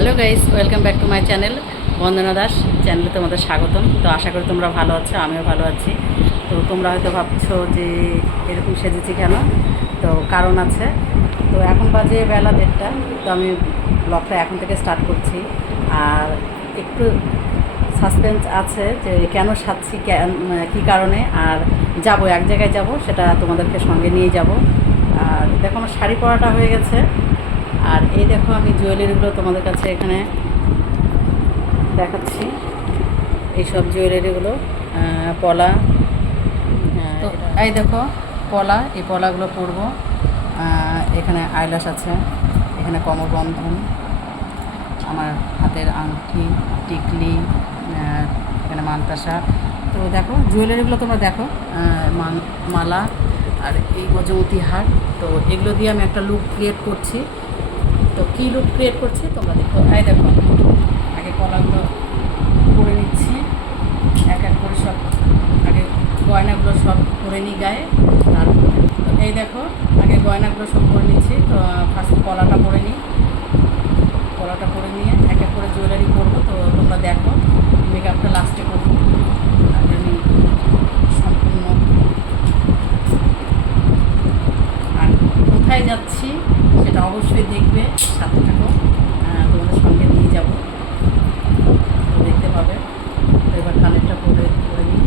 Hello guys, welcome back to my channel Bandana Das চ্যানেলে তোমাদের স্বাগতম। তো আশা করি তোমরা ভালো আছো, আমিও ভালো আছি। তো তোমরা হয়তো ভাবছো যে এরকম সেজেছি কেন, তো কারণ আছে। তো এখন বাজে বেলা 1:30। তো আমি ব্লগটা এখন থেকে স্টার্ট করছি। আর একটু সাসপেন্স আছে যে কেন সাজছি, কী কারণে, আর যাব এক জায়গায় যাব, সেটা তোমাদেরকে সঙ্গে নিয়ে যাব। আর দেখো আমার শাড়ি পরাটা হয়ে গেছে। আর এই দেখো আমি জুয়েলারিগুলো তোমাদের কাছে এখানে দেখাচ্ছি। এইসব জুয়েলারিগুলো পলা, তো এই দেখো পলা, এই পলাগুলো পরবো। এখানে আইলাস আছে, এখানে কোমরবন্ধন, আমার হাতের আংটি, টিকলি, এখানে মানতাসা। তো দেখো জুয়েলারিগুলো তোমরা দেখো, মালা আর এই গজমতি হার। তো এগুলো দিয়ে আমি একটা লুক ক্রিয়েট করছি। তো কী লুক ক্রিয়েট করছি তোমরা দেখো। এই দেখো আগে কলাগুলো পরে নিচ্ছি, এক এক করে সব আগে গয়নাগুলো সব পরে নিই গায়ে। তারপর তো এই দেখো আগে গয়নাগুলো সব পরে নিচ্ছি। তো ফার্স্ট কলাটা পরে নিই, কলাটা পরে নিয়ে এক এক করে জুয়েলারি পরবো। তো তোমরা দেখো মেকআপটা লাস্টে করবো। আগে আমি সম্পূর্ণ আর কোথায় যাচ্ছি সেটা অবশ্যই দেখবে, সাথে থাকো, তোমাদের সঙ্গে নিয়ে যাব, তো দেখতে পাবে। তো এবার কানেরটা করে নিই।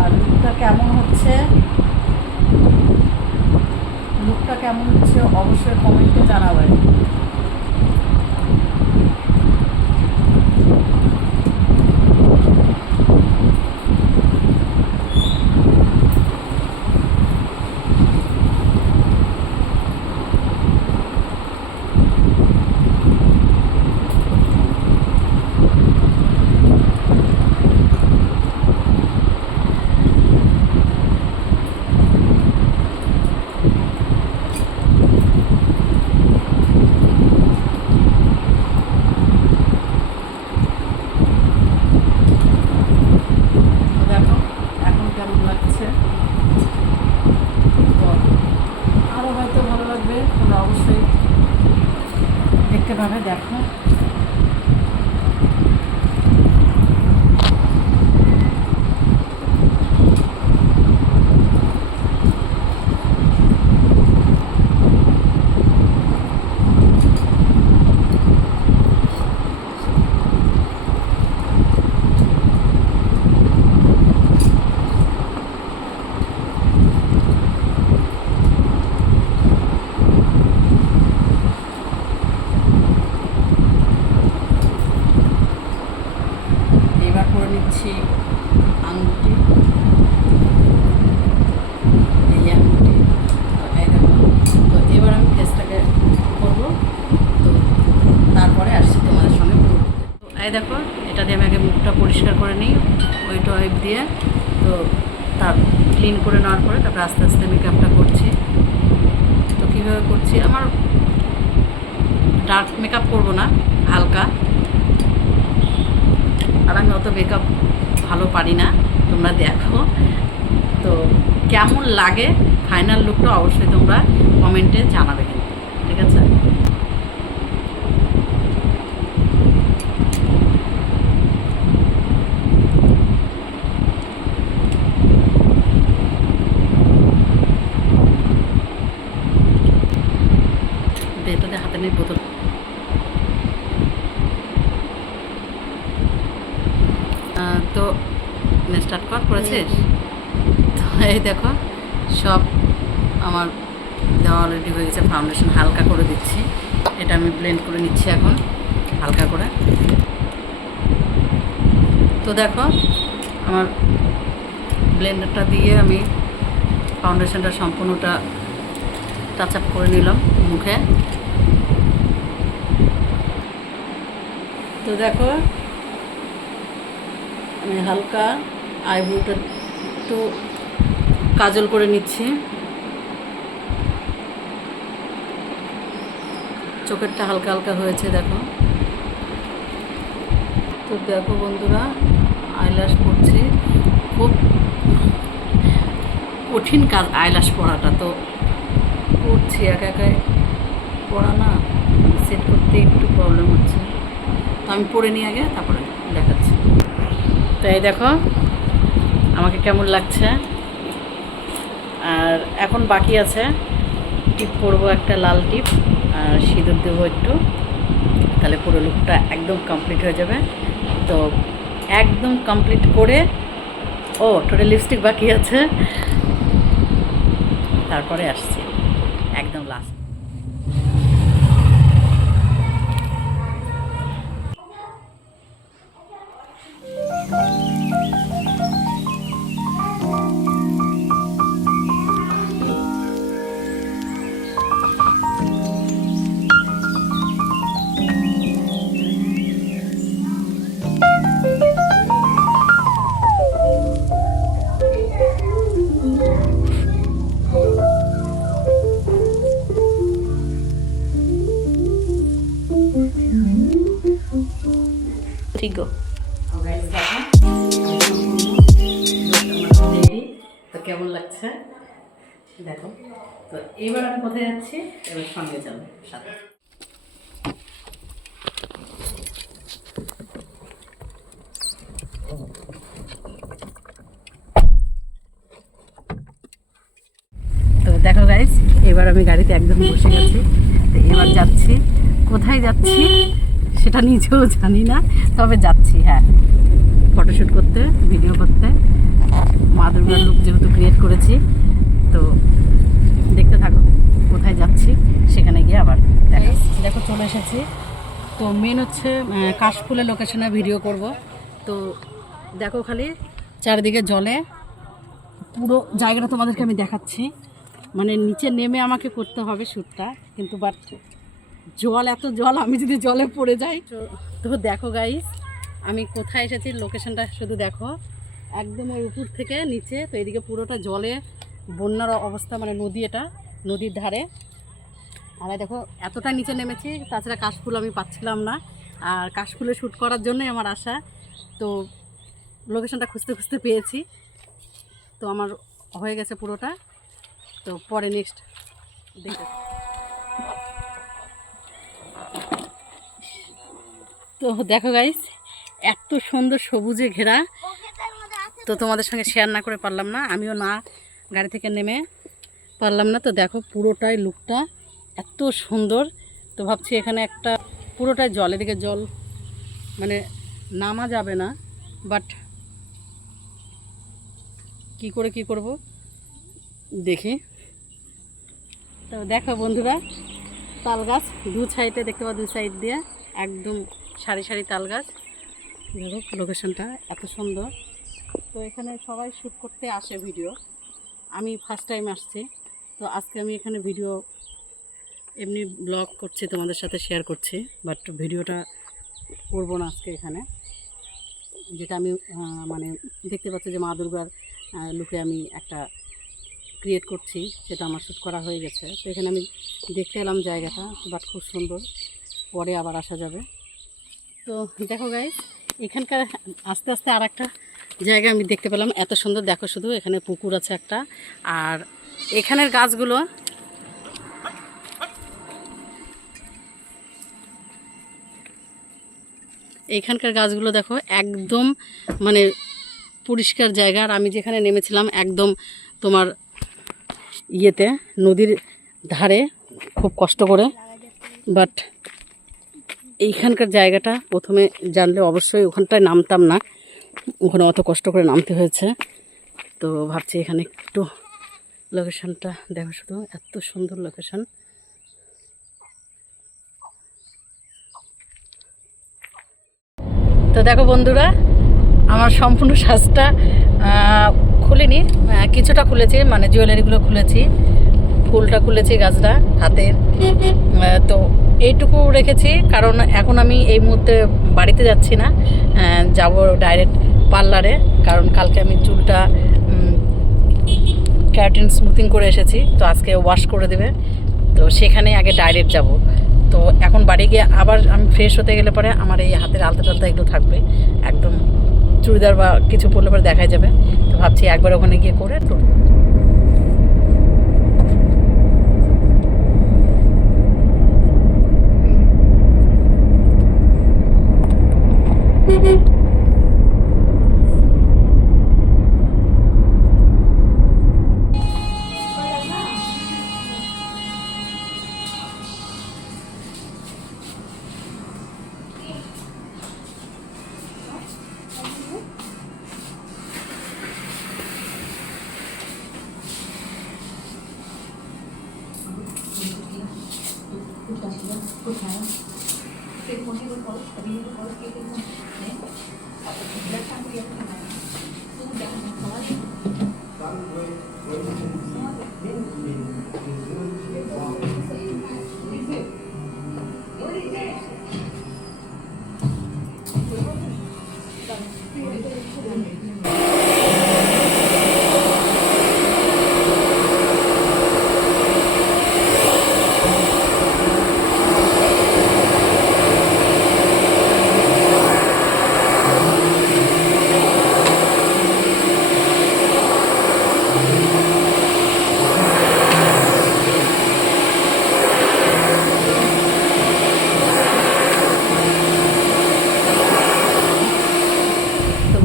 আর লুকটা কেমন হচ্ছে অবশ্যই কমেন্টে জানাবেন। দেখো এখন কেমন লাগছে, তো আরও হয়তো ভালো লাগবে, তোমরা অবশ্যই দেখতে পাবে। দেখো এবার করে নিচ্ছি আঙুলটি, এই আঙুলটি। তো এই দেখো, তো এবার আমি ফেসটাকে করবো। তো তারপরে আসছি তোমাদের সঙ্গে পুরো। তো এই দেখো এটা দিয়ে আমি আগে মুখটা পরিষ্কার করে নিই ওয়েট ওয়াইপ দিয়ে। তো তার ক্লিন করে নেওয়ার পরে তারপরে আস্তে আস্তে মেকআপটা করছি। তো কীভাবে করছি, আমার ডার্ক মেকআপ করবো না, হালকা। আর আমি অত মেকআপ ভালো পারি না, তোমরা দেখো। তো কেমন লাগে ফাইনাল লুকটা অবশ্যই তোমরা কমেন্টে জানাবে কিন্তু, ঠিক আছে? এটাতে হাতে নেই বোতল। তো স্টার্ট করেছিস? তো এই দেখো সব আমার দেওয়া অলরেডি হয়ে গেছে। ফাউন্ডেশন হালকা করে দিচ্ছি, এটা আমি ব্লেন্ড করে নিচ্ছি এখন হালকা করে। তো দেখো আমার ব্লেন্ডারটা দিয়ে আমি ফাউন্ডেশনটা সম্পূর্ণটা টাচ আপ করে নিলাম মুখে। তো দেখো আমি হালকা আইব্রোটা একটু কাজল করে নিচ্ছি, চোখেরটা হালকা হালকা হয়েছে দেখো। তো দেখো বন্ধুরা আইল্যাশ করছি, খুব কঠিন কাজ আইল্যাশ পড়াটা, তো করছি একা একাই। পরা না সেট করতে একটু প্রবলেম হচ্ছে, তো আমি পরে নিয়ে আগে তারপরে দেখাচ্ছি। তো এই দেখো আমাকে কেমন লাগছে। আর এখন বাকি আছে টিপ পরবো, একটা লাল টিপ, আর সিঁদুর দেবো একটু, তাহলে পুরো লুকটা একদম কমপ্লিট হয়ে যাবে। তো একদম কমপ্লিট করে, ও টোটাল লিপস্টিক বাকি আছে, তারপরে আসছি একদম লাস্ট। ঠিক গো, তো কেমন লাগছে দেখো। তো এবার আমি কোথায় যাচ্ছি, এবার সঙ্গে যাবো সাথে। তো দেখো গাইস, এবার আমি গাড়িতে একদম বসে গেছি। তো এবার যাচ্ছি, কোথায় যাচ্ছি সেটা নিজেও জানি না, তবে যাচ্ছি হ্যাঁ ফটোশ্যুট করতে, ভিডিও করতে। মা দুর্গার লুক যেহেতু ক্রিয়েট করেছি, তো দেখতে থাকো কোথায় যাচ্ছি, সেখানে গিয়ে আবার দেখো চলে এসেছি। তো মেন হচ্ছে কাশফুলের লোকেশনে ভিডিও করব। তো দেখো খালি চারিদিকে জলে পুরো জায়গাটা তোমাদেরকে আমি দেখাচ্ছি। মানে নিচে নেমে আমাকে করতে হবে শ্যুটটা, কিন্তু বাট জল, এত জল, আমি যদি জলে পড়ে যাই। তো দেখো গাইস আমি কোথায় এসেছি, লোকেশনটা শুধু দেখো, একদম ওই উপর থেকে নিচে। তো এদিকে পুরোটা জলে বন্যার অবস্থা, মানে নদী, এটা নদীর ধারে। আর দেখো এতটা নিচে নেমেছি, তাছাড়া কাশফুল আমি পাচ্ছিলাম না। আর কাশফুলে শ্যুট করার জন্যই আমার আশা। তো লোকেশনটা খুঁজতে খুঁজতে পেয়েছি, তো আমার হয়ে গেছে পুরোটা। তো পরে নেক্সট দেখে। তো দেখো গাইস এত সুন্দর সবুজে ঘেরা, তো তোমাদের সঙ্গে শেয়ার না করে পারলাম না, আমিও না গাড়ি থেকে নেমে পারলাম না। তো দেখো পুরোটাই লুকটা এত সুন্দর। তো ভাবছি এখানে একটা পুরোটাই জল, এদিকে জল, মানে নামা যাবে না, বাট কি করে কি করব দেখি। তো দেখো বন্ধুরা, তাল গাছ দু সাইডে দেখতে পাবো, দু সাইড দিয়ে একদম সারি সারি তাল গাছ। দেখো লোকেশনটা এত সুন্দর। তো এখানে সবাই শ্যুট করতে আসে ভিডিও, আমি ফার্স্ট টাইম আসছি। তো আজকে আমি এখানে ভিডিও এমনি ব্লগ করছি, তোমাদের সাথে শেয়ার করছি, বাট ভিডিওটা করবো না আজকে এখানে। যেটা আমি মানে দেখতে পাচ্ছি যে মা দুর্গার লুকে আমি একটা ক্রিয়েট করছি, সেটা আমার শ্যুট করা হয়ে গেছে। তো এখানে আমি দেখতে এলাম জায়গাটা, বাট খুব সুন্দর, পরে আবার আসা যাবে। তো দেখো গাইস এখানকার আস্তে আস্তে আর একটা জায়গা আমি দেখতে পেলাম এত সুন্দর। দেখো শুধু এখানে পুকুর আছে একটা, আর এখানের গাছগুলো এইখানকার গাছগুলো দেখো একদম মানে পরিষ্কার জায়গা। আর আমি যেখানে নেমেছিলাম একদম তোমার ইয়েতে নদীর ধারে, খুব কষ্ট করে, বাট এইখানকার জায়গাটা প্রথমে জানলে অবশ্যই ওখানটায় নামতাম না, ওখানে অত কষ্ট করে নামতে হয়েছে। তো ভাবছি এখানে একটু লোকেশনটা দেখো শুধু, এত সুন্দর লোকেশন। তো দেখো বন্ধুরা, আমার সম্পূর্ণ সাজটা খুলিনি, কিছুটা খুলেছি, মানে জুয়েলারিগুলো খুলেছি, ফুলটা খুলেছি, গাছটা হাতের। তো এইটুকু রেখেছি, কারণ এখন আমি এই মুহূর্তে বাড়িতে যাচ্ছি না, যাব ডাইরেক্ট পার্লারে, কারণ কালকে আমি চুলটা ক্যারাটিন স্মুথিং করে এসেছি, তো আজকে ওয়াশ করে দেবে, তো সেখানেই আগে ডাইরেক্ট যাব। তো এখন বাড়ি গিয়ে আবার আমি ফ্রেশ হতে গেলে পরে আমার এই হাতের আলতা টালতা এগুলো থাকবে, একদম চুড়িদার বা কিছু পরলে পরে দেখাই যাবে। তো ভাবছি একবার ওখানে গিয়ে করে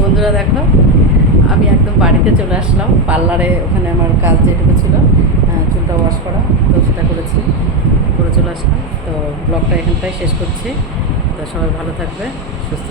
বন্ধুরা দেখো, আমি একদম বাড়িতে চলে আসলাম। পার্লারে ওখানে আমার কাজ যেটুকু ছিল, চুলটা ওয়াশ করা, তো সেটা করেছি, করে চলে আসলাম। তো ব্লগটা এখানটাই শেষ করছি। তো সবাই ভালো থাকবে, সুস্থ